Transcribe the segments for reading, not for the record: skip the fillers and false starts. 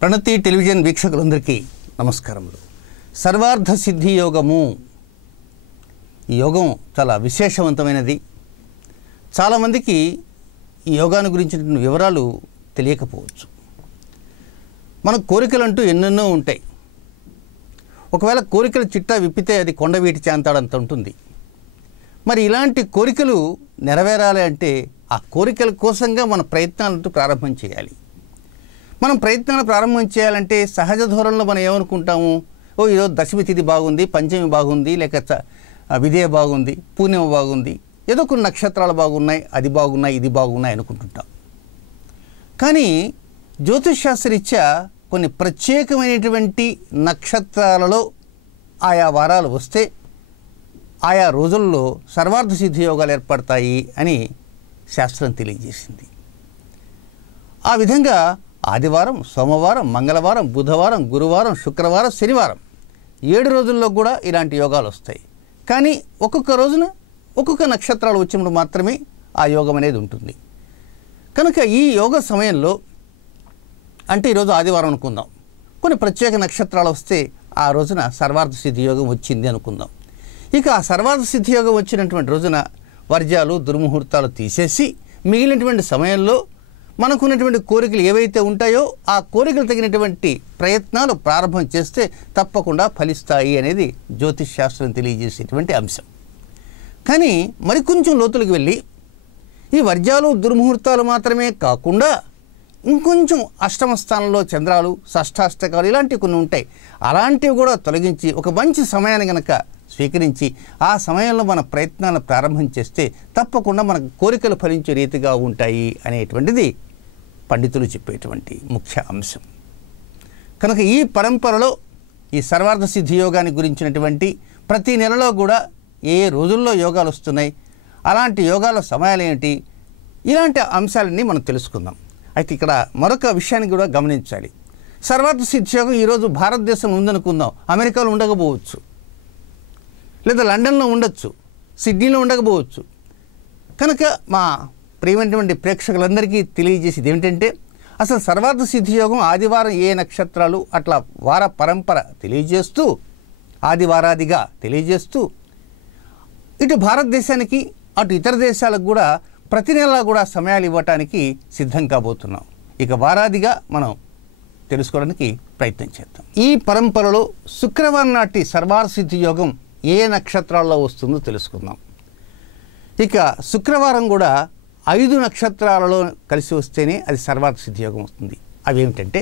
ప్రణతి television వీక్షకులందరికీ నమస్కారములు. సర్వార్థ సిద్ధి యోగము. ఈ యోగం చాలా విశేషవంతమైనది. చాలామందికి ఈ యోగాన్ని గురించిన వివరాలు తెలియకపోవచ్చు. మన కోరికలంటూ ఎన్నెన్నో ఉంటాయి. ఒకవేళ కోరికల చిట్టా విప్పితే అది కొండవీటి చాంతాడంత ఉంటుంది. మరి ఇలాంటి కోరికలు నెరవేరాలి అంటే ఆ కోరికల కోసంగా మన ప్రయత్నాలంటూ ప్రారంభం చేయాలి. మనం ప్రయత్నాలు ప్రారంభం చేయాలంటే సహజ ధోరణిలో మనం ఏమనుకుంటాము, ఈరోజు దశమి తిథి బాగుంది, పంచమి బాగుంది, లేక విజయ బాగుంది, పూర్ణిమ బాగుంది, ఏదో కొన్ని నక్షత్రాలు బాగున్నాయి, అది బాగున్నాయి, ఇది బాగున్నాయి అనుకుంటుంటాం. కానీ జ్యోతిష్శాస్త్రరీత్యా కొన్ని ప్రత్యేకమైనటువంటి నక్షత్రాలలో ఆయా వారాలు వస్తే ఆయా రోజుల్లో సర్వార్థ సిద్ధి యోగాలు ఏర్పడతాయి అని శాస్త్రం తెలియజేసింది. ఆ విధంగా ఆదివారం, సోమవారం, మంగళవారం, బుధవారం, గురువారం, శుక్రవారం, శనివారం 7 రోజుల్లో కూడా ఇలాంటి యోగాలు వస్తాయి. కానీ ఒక్కొక్క రోజున ఒక్కొక్క నక్షత్రాలు వచ్చినప్పుడు మాత్రమే ఆ యోగం అనేది ఉంటుంది. కనుక ఈ యోగ సమయంలో అంటే ఈరోజు ఆదివారం అనుకుందాం, కొన్ని ప్రత్యేక నక్షత్రాలు వస్తే ఆ రోజున సర్వార్థ సిద్ధి యోగం వచ్చింది అనుకుందాం. ఇక ఆ సర్వార్థ సిద్ధి యోగం వచ్చినటువంటి రోజున వర్జ్యాలు, దుర్ముహూర్తాలు తీసేసి మిగిలినటువంటి సమయంలో మనకున్నటువంటి కోరికలు ఏవైతే ఉంటాయో ఆ కోరికలు తగినటువంటి ప్రయత్నాలు ప్రారంభం చేస్తే తప్పకుండా ఫలిస్తాయి అనేది జ్యోతిష్ శాస్త్రం తెలియజేసేటువంటి అంశం. కానీ మరికొంచెం లోతులకు వెళ్ళి ఈ వర్జ్యాలు, దుర్ముహూర్తాలు మాత్రమే కాకుండా ఇంకొంచెం అష్టమ స్థానంలో చంద్రాలు, షష్టాష్టకాలు ఇలాంటివి కొన్ని ఉంటాయి. అలాంటివి కూడా తొలగించి ఒక మంచి సమయాన్ని కనుక స్వీకరించి ఆ సమయంలో మన ప్రయత్నాలను ప్రారంభం చేస్తే తప్పకుండా మన కోరికలు ఫలించే రీతిగా ఉంటాయి అనేటువంటిది పండితులు చెప్పేటువంటి ముఖ్య అంశం. కనుక ఈ పరంపరలో ఈ సర్వార్థ సిద్ధి యోగాన్ని గురించినటువంటి ప్రతి నెలలో కూడా ఏ రోజుల్లో యోగాలు వస్తున్నాయి, అలాంటి యోగాల సమయాలు ఏమిటి, ఇలాంటి అంశాలన్నీ మనం తెలుసుకుందాం. అయితే ఇక్కడ మరొక విషయాన్ని కూడా గమనించాలి. సర్వార్థ సిద్ధి యోగం ఈరోజు భారతదేశంలో ఉందనుకుందాం, అమెరికాలో ఉండకపోవచ్చు, లేదా లండన్లో ఉండొచ్చు, సిడ్నీలో ఉండకపోవచ్చు. కనుక మా ప్రియమైనటువంటి ప్రేక్షకులందరికీ తెలియజేసేది ఏమిటంటే అసలు సర్వార్థ సిద్ధి యోగం ఆదివారం ఏ నక్షత్రాలు అట్లా వార పరంపర తెలియజేస్తూ ఆదివారాదిగా తెలియజేస్తూ ఇటు భారతదేశానికి అటు ఇతర దేశాలకు కూడా ప్రతి నెలా కూడా సమయాలు ఇవ్వటానికి సిద్ధం కాబోతున్నాం. ఇక వారాదిగా మనం తెలుసుకోవడానికి ప్రయత్నం చేద్దాం. ఈ పరంపరలో శుక్రవారం నాటి సర్వార్థ సిద్ధి యోగం ఏ నక్షత్రాల్లో వస్తుందో తెలుసుకుందాం. ఇక శుక్రవారం కూడా 5 నక్షత్రాలలో కలిసి వస్తేనే అది సర్వార్థ సిద్ధి యోగం వస్తుంది. అవి ఏమిటంటే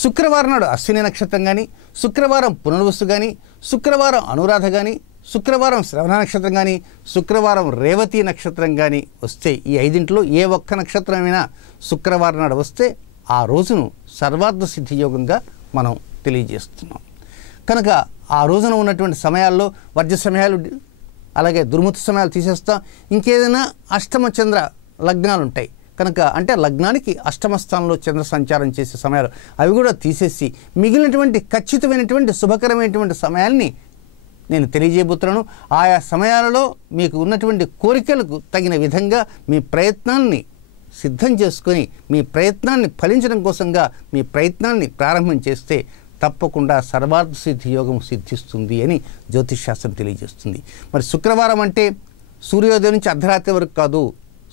శుక్రవారం నాడు అశ్విని నక్షత్రం కానీ, శుక్రవారం పునర్వసు కానీ, శుక్రవారం అనురాధ కానీ, శుక్రవారం శ్రవణ నక్షత్రం కానీ, శుక్రవారం రేవతి నక్షత్రం కానీ వస్తే ఈ 5 ఏ ఒక్క నక్షత్రమైనా శుక్రవారం నాడు వస్తే ఆ రోజును సర్వార్థ సిద్ధి యోగంగా మనం తెలియజేస్తున్నాం. కనుక ఆ రోజున ఉన్నటువంటి సమయాల్లో వర్జ్య సమయాలు అలాగే దుర్ముహూర్త సమయాలు తీసేస్తాం. ఇంకేదైనా అష్టమ చంద్ర లగ్నాలు ఉంటాయి కనుక అంటే లగ్నానికి అష్టమ స్థానంలో చంద్ర సంచారం చేసే సమయాలు అవి కూడా తీసేసి మిగిలినటువంటి ఖచ్చితమైనటువంటి శుభకరమైనటువంటి సమయాల్ని నేను తెలియజేయబోతున్నాను. ఆయా సమయాలలో మీకు ఉన్నటువంటి కోరికలకు తగిన విధంగా మీ ప్రయత్నాన్ని సిద్ధం చేసుకొని మీ ప్రయత్నాన్ని ఫలించడం కోసంగా మీ ప్రయత్నాన్ని ప్రారంభం చేస్తే తప్పకుండా సర్వార్థ సిద్ధి యోగం సిద్ధిస్తుంది అని జ్యోతిష్ శాస్త్రం తెలియజేస్తుంది. మరి శుక్రవారం అంటే సూర్యోదయం నుంచి అర్ధరాత్రి వరకు కాదు.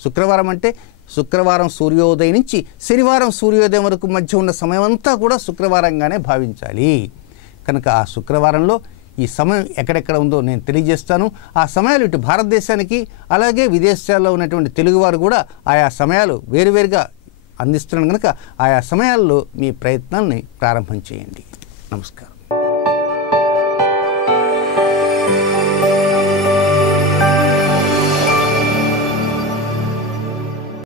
శుక్రవారం అంటే శుక్రవారం సూర్యోదయం నుంచి శనివారం సూర్యోదయం వరకు మధ్య ఉన్న సమయం అంతా కూడా శుక్రవారంగానే భావించాలి. కనుక ఆ శుక్రవారంలో ఈ సమయం ఎక్కడెక్కడ ఉందో నేను తెలియజేస్తాను. ఆ సమయాలు ఇటు భారతదేశానికి అలాగే విదేశాల్లో ఉన్నటువంటి తెలుగువారు కూడా ఆయా సమయాలు వేరువేరుగా అందిస్తున్నాను కనుక ఆయా సమయాల్లో మీ ప్రయత్నాన్ని ప్రారంభం చేయండి. నమస్కారం.